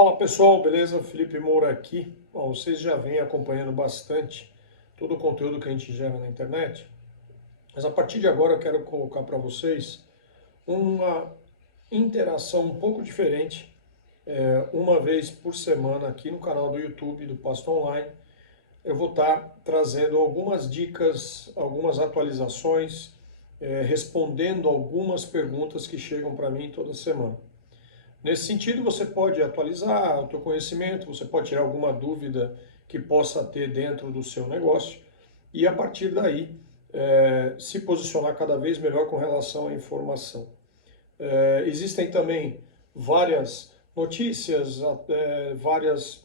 Fala pessoal, beleza? Felipe Moura aqui. Bom, vocês já vêm acompanhando bastante todo o conteúdo que a gente gera na internet, mas a partir de agora eu quero colocar para vocês uma interação um pouco diferente, uma vez por semana aqui no canal do YouTube do Pasto Online. Eu vou estar trazendo algumas dicas, algumas atualizações, respondendo algumas perguntas que chegam para mim toda semana. Nesse sentido, você pode atualizar o teu conhecimento, você pode tirar alguma dúvida que possa ter dentro do seu negócio e, a partir daí, se posicionar cada vez melhor com relação à informação. Existem também várias notícias, várias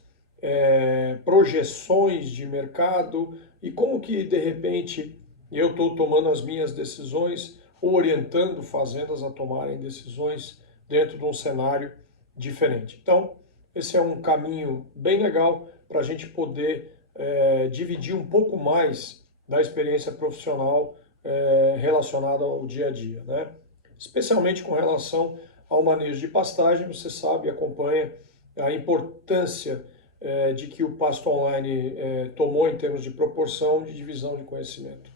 projeções de mercado e como que, de repente, eu estou tomando as minhas decisões ou orientando fazendas a tomarem decisões dentro de um cenário diferente. Então, esse é um caminho bem legal para a gente poder dividir um pouco mais da experiência profissional relacionada ao dia a dia, né? Especialmente com relação ao manejo de pastagem, você sabe, acompanha a importância de que o Pasto Online tomou em termos de proporção de divisão de conhecimento.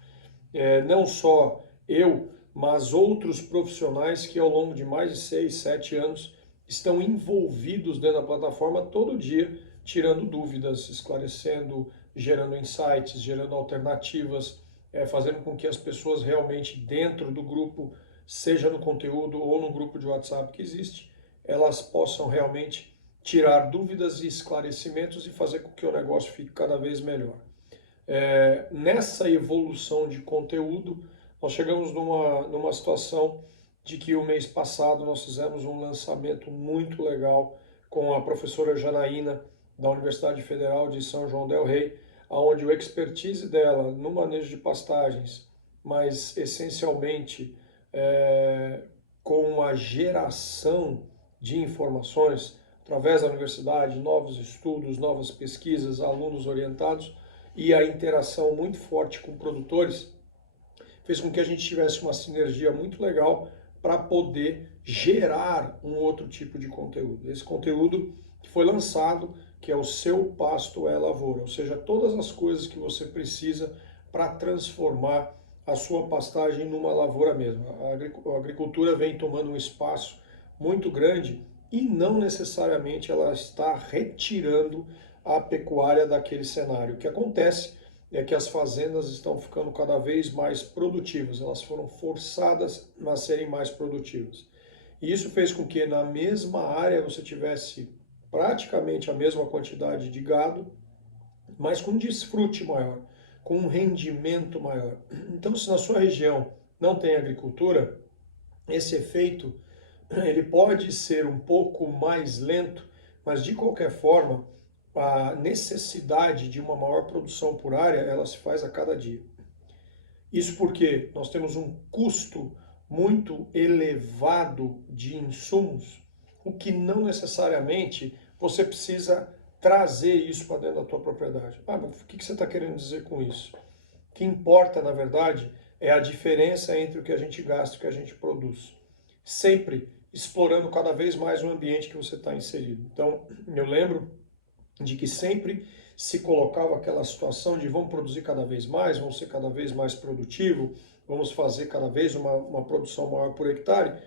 Não só eu, mas outros profissionais que ao longo de mais de 6, 7 anos estão envolvidos dentro da plataforma todo dia, tirando dúvidas, esclarecendo, gerando insights, gerando alternativas, fazendo com que as pessoas realmente dentro do grupo, seja no conteúdo ou no grupo de WhatsApp que existe, elas possam realmente tirar dúvidas e esclarecimentos e fazer com que o negócio fique cada vez melhor. Nessa evolução de conteúdo, nós chegamos numa situação de que o mês passado nós fizemos um lançamento muito legal com a professora Janaína, da Universidade Federal de São João del Rei, onde o expertise dela no manejo de pastagens, mas essencialmente com a geração de informações através da universidade, novos estudos, novas pesquisas, alunos orientados e a interação muito forte com produtores, fez com que a gente tivesse uma sinergia muito legal para poder gerar um outro tipo de conteúdo. Esse conteúdo que foi lançado, que é o Seu Pasto é Lavoura, ou seja, todas as coisas que você precisa para transformar a sua pastagem numa lavoura mesmo. A agricultura vem tomando um espaço muito grande e não necessariamente ela está retirando a pecuária daquele cenário. O que acontece é que as fazendas estão ficando cada vez mais produtivas, elas foram forçadas a serem mais produtivas. E isso fez com que na mesma área você tivesse praticamente a mesma quantidade de gado, mas com um desfrute maior, com um rendimento maior. Então, se na sua região não tem agricultura, esse efeito ele pode ser um pouco mais lento, mas de qualquer forma, a necessidade de uma maior produção por área, ela se faz a cada dia. Isso porque nós temos um custo muito elevado de insumos, o que não necessariamente você precisa trazer isso para dentro da tua propriedade. Mas o que você está querendo dizer com isso? O que importa, na verdade, é a diferença entre o que a gente gasta e o que a gente produz. Sempre explorando cada vez mais o ambiente que você está inserido. Então, eu lembro de que sempre se colocava aquela situação de vamos produzir cada vez mais, vamos ser cada vez mais produtivo, vamos fazer cada vez uma produção maior por hectare,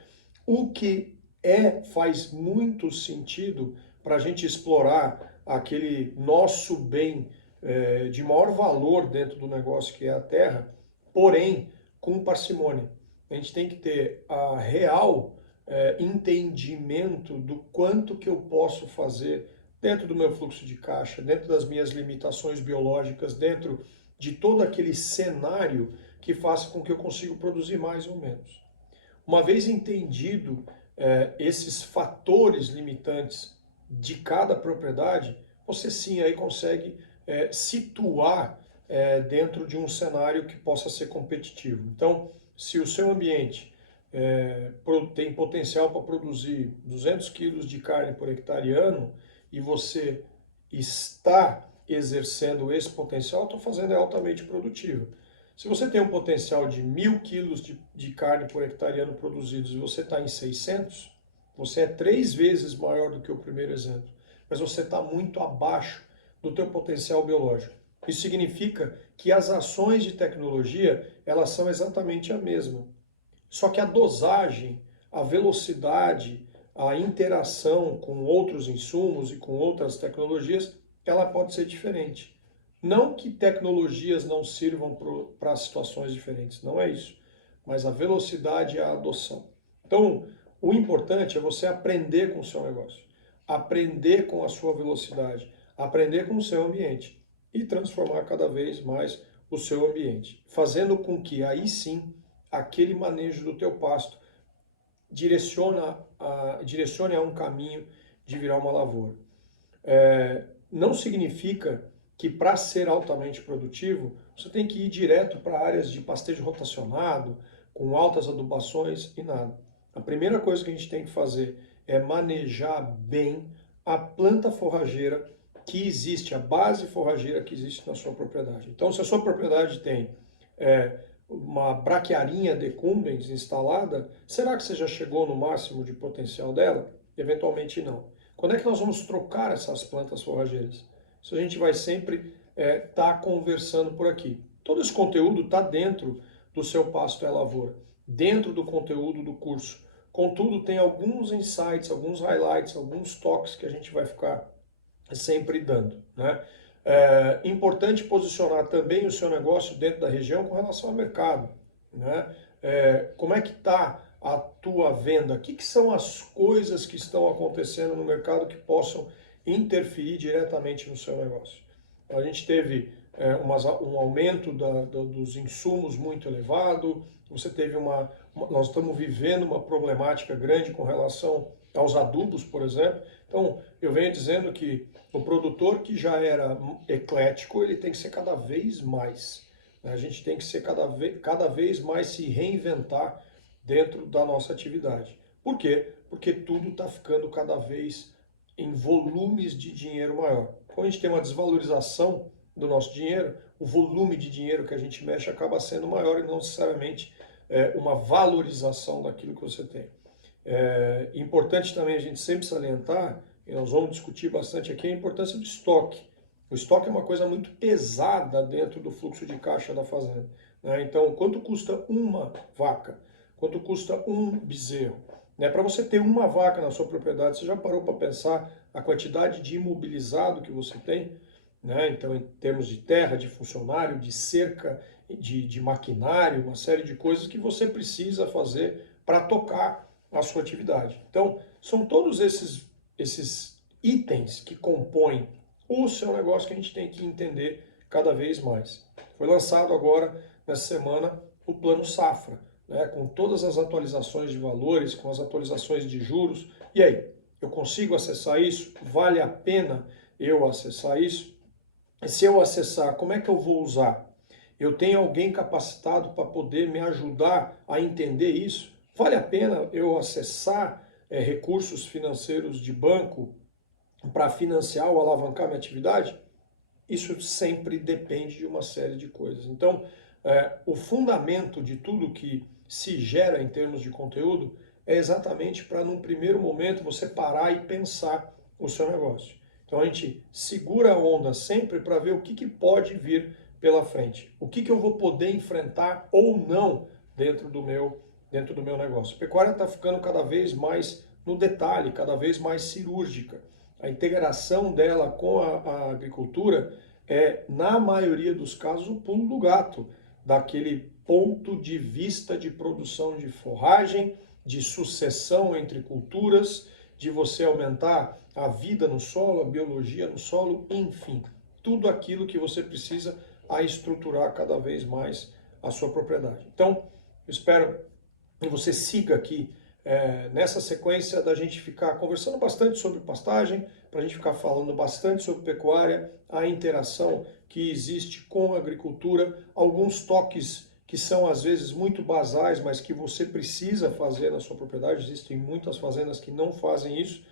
o que faz muito sentido para a gente explorar aquele nosso bem de maior valor dentro do negócio que é a terra, porém com parcimônia. A gente tem que ter a real entendimento do quanto que eu posso fazer dentro do meu fluxo de caixa, dentro das minhas limitações biológicas, dentro de todo aquele cenário que faça com que eu consiga produzir mais ou menos. Uma vez entendido esses fatores limitantes de cada propriedade, você sim aí consegue situar dentro de um cenário que possa ser competitivo. Então, se o seu ambiente tem potencial para produzir 200 quilos de carne por hectare ano, e você está exercendo esse potencial, estou fazendo altamente produtivo. Se você tem um potencial de 1.000 quilos de carne por hectare ano produzidos e você está em 600, você é 3 vezes maior do que o primeiro exemplo. mas você está muito abaixo do teu potencial biológico. Isso significa que as ações de tecnologia, elas são exatamente a mesma. Só que a dosagem, a velocidade, a interação com outros insumos e com outras tecnologias, ela pode ser diferente. Não que tecnologias não sirvam para situações diferentes, não é isso. Mas a velocidade e a adoção. Então, o importante é você aprender com o seu negócio, aprender com a sua velocidade, aprender com o seu ambiente e transformar cada vez mais o seu ambiente, fazendo com que aí sim aquele manejo do teu pasto direcione a um caminho de virar uma lavoura. Não significa que para ser altamente produtivo, você tem que ir direto para áreas de pastejo rotacionado, com altas adubações e nada. A primeira coisa que a gente tem que fazer é manejar bem a planta forrageira que existe, a base forrageira que existe na sua propriedade. Então, se a sua propriedade tem uma braquiarinha decumbens instalada, será que você já chegou no máximo de potencial dela? Eventualmente não. Quando é que nós vamos trocar essas plantas forrageiras? Isso a gente vai sempre estar conversando por aqui. Todo esse conteúdo está dentro do seu Pasto é Lavoura, dentro do conteúdo do curso. Contudo, tem alguns insights, alguns highlights, alguns toques que a gente vai ficar sempre dando, né? É importante posicionar também o seu negócio dentro da região com relação ao mercado, né? Como é que está a tua venda? O que são as coisas que estão acontecendo no mercado que possam interferir diretamente no seu negócio? A gente teve um aumento dos insumos muito elevado, você teve nós estamos vivendo uma problemática grande com relação aos adubos, por exemplo. Então, eu venho dizendo que o produtor que já era eclético, ele tem que ser cada vez mais. A gente tem que ser cada vez mais se reinventar dentro da nossa atividade. Por quê? Porque tudo está ficando cada vez em volumes de dinheiro maior. Quando a gente tem uma desvalorização do nosso dinheiro, o volume de dinheiro que a gente mexe acaba sendo maior e não necessariamente uma valorização daquilo que você tem. É importante também a gente sempre salientar, e nós vamos discutir bastante aqui, a importância do estoque. O estoque é uma coisa muito pesada dentro do fluxo de caixa da fazenda, né? Então, quanto custa uma vaca? Quanto custa um bezerro? Né? Para você ter uma vaca na sua propriedade, você já parou para pensar a quantidade de imobilizado que você tem? Né? Então, em termos de terra, de funcionário, de cerca, de maquinário, uma série de coisas que você precisa fazer para tocar a sua atividade. Então, são todos esses itens que compõem o seu negócio que a gente tem que entender cada vez mais. Foi lançado agora, nessa semana, o Plano Safra, né, com todas as atualizações de valores, com as atualizações de juros. E aí, eu consigo acessar isso? Vale a pena eu acessar isso? E se eu acessar, como é que eu vou usar? Eu tenho alguém capacitado para poder me ajudar a entender isso? Vale a pena eu acessar recursos financeiros de banco para financiar ou alavancar minha atividade? Isso sempre depende de uma série de coisas. Então, o fundamento de tudo que se gera em termos de conteúdo é exatamente para, num primeiro momento, você parar e pensar o seu negócio. Então, a gente segura a onda sempre para ver o que pode vir pela frente. O que eu vou poder enfrentar ou não dentro do meu negócio. A pecuária está ficando cada vez mais no detalhe, cada vez mais cirúrgica. A integração dela com a agricultura é, na maioria dos casos, o pulo do gato, daquele ponto de vista de produção de forragem, de sucessão entre culturas, de você aumentar a vida no solo, a biologia no solo, enfim, tudo aquilo que você precisa a estruturar cada vez mais a sua propriedade. Então, eu espero que você siga aqui nessa sequência da gente ficar conversando bastante sobre pastagem, para a gente ficar falando bastante sobre pecuária, a interação que existe com a agricultura, alguns toques que são às vezes muito basais, mas que você precisa fazer na sua propriedade, existem muitas fazendas que não fazem isso,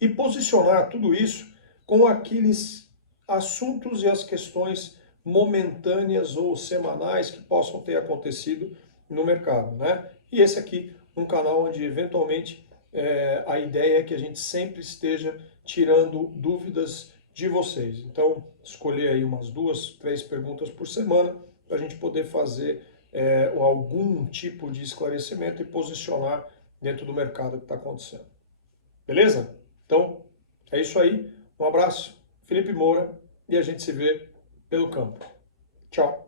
e posicionar tudo isso com aqueles assuntos e as questões momentâneas ou semanais que possam ter acontecido no mercado, né? E esse aqui, um canal onde eventualmente a ideia é que a gente sempre esteja tirando dúvidas de vocês. Então, escolher aí umas 2, 3 perguntas por semana para a gente poder fazer algum tipo de esclarecimento e posicionar dentro do mercado que está acontecendo. Beleza? Então, é isso aí. Um abraço, Felipe Moura, e a gente se vê pelo campo. Tchau!